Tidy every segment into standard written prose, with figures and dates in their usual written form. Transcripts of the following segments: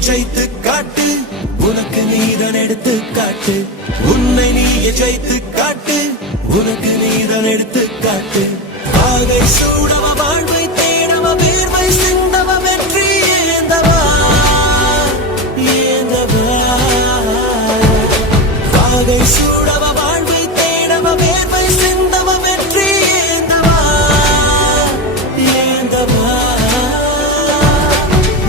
ஜெயித்து காட்டு உனக்கு நீதான் எடுத்து காட்டு உன்னை நீயே ஜெயித்து காட்டு உனக்கு நீதான் எடுத்து காட்டு ஆகை சூடவ வாழ்வை தேடவ வேர்வை சிந்தவ வெற்றி ஏந்தவா ஏந்தவா ஆகை சூடவ வாழ்வை தேடவ வேர்வை சிந்தவ வெற்றி ஏந்தவா ஏந்தவா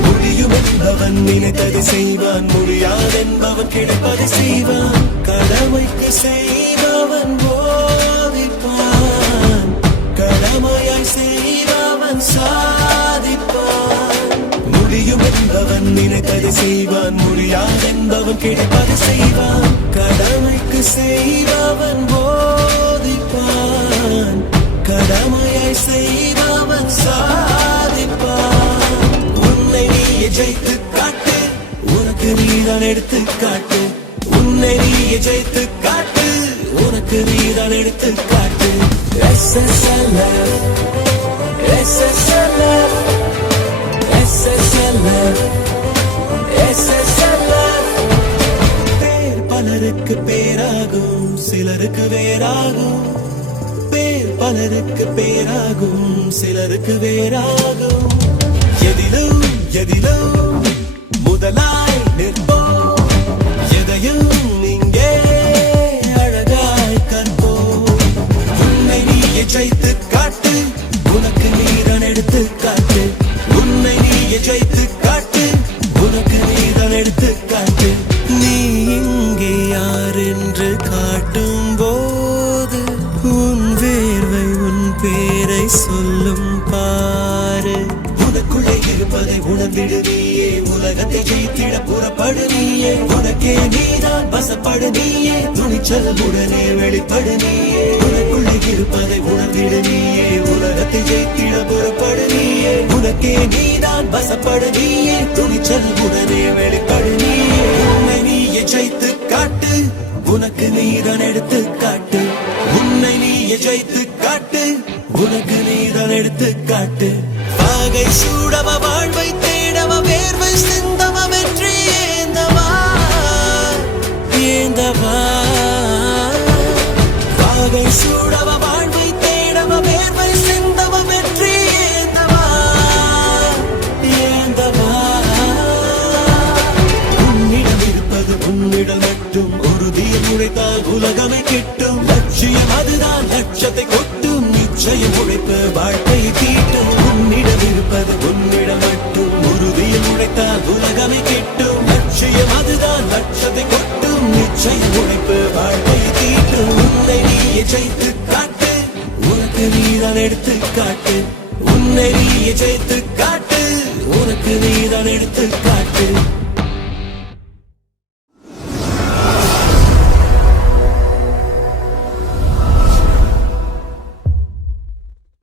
முடியும் என்பவன் நினைத்ததை செய்வான் முடியாதென்பவன் கிடைப்பதை செய்வான் கடமைக்கு செய்பவன் போதிப்பான் கடமையாய் செய்பவன் சாதிப்பான் முடியும் என்பவன் நினைத்ததை செய்வான் முடியாதென்பவன் கிடைப்பதை செய்வான் கடமைக்கு செய்பவன் போதிப்பான் கடமையாய் செய்பவன் சாதிப்பான் உன்னை நீயே ஜெயித்து காட்டு உனக்கு நீதான் எடுத்து காட்டு உன்னை நீயே ஜெயித்து காட்டு உனக்கு நீதான் எடுத்து காட்டு SSLF SSLF SSLF SSLF பேர் பலருக்கு பேராகும் சிலருக்கு வேறாகும் பேர் பலருக்கு பேராகும் சிலருக்கு வேறாகும் எதிலும் எதிலும் முதலாய் நிற்போம் எதையும் இங்கே அழகாய் கற்போம் உன்னை நீயே ஜெயித்து காட்டு உனக்கு நீதான் எடுத்து காட்டு உன்னை நீயே ஜெயித்து காட்டு உனக்கு நீதான் எடுத்து காட்டு நீ இங்கே யார் என்று காட்டும் போது உன் வேர்வை உன் பேரை சொல்லும் பாரு உனக்குள்ளே இருப்பதை உணர்ந்திடு நீயே உலகத்தை ஜெயித்திட புறப்படு நீயே உனக்கே நீதான் வசப்படு நீயே துணிச்சல் உடனே வெளிப்படு நீயே உனக்குள்ளே இருப்பதை உணர்ந்திடு நீயே உலகத்தை ஜெயித்திட புறப்படு நீயே உனக்கே நீதான் வசப்படு நீயே துணிச்சல் உடனே வெளிப்படு நீயே உன்னை நீயே ஜெயித்து காட்டு உனக்கு நீதான் எடுத்து காட்டு உன்னை நீயே ஜெயித்து காட்டு உனக்கு நீதான் எடுத்து காட்டு ஆகை சூடவ வாழ்வை தேடவ வேர்வை சிந்தவ வெற்றி ஏந்தவா ஏந்தவா ஆகை சூடவ வாழ்வை தேடவ வேர்வை சிந்தவ வெற்றி ஏந்தவா ஏந்தவா உன்னிடம் இருப்பது உன்னிடம் மட்டும் உறுதியில் உழைத்தால் உலகமே கிட்டும் லட்சியம் அதுதான் லட்சத்தை கொட்டும் நிச்சயம் உழைப்பு வாழ்க்கையை தீட்டும் உன்னிடம் இருப்பது உன்னிடம் மட்டும் உறுதியில் உழைத்தால் உலகமே கிட்டும் லட்சியம் அதுதான் லட்சத்தை கொட்டும் நிச்சயம் உழைப்பு வாழ்க்கையை தீட்டும் உன்னை நீயே ஜெயித்து காட்டு உனக்கு நீதான் எடுத்து காட்டு உன்னை நீயே ஜெயித்து காட்டு உனக்கு நீதான் எடுத்து காட்டு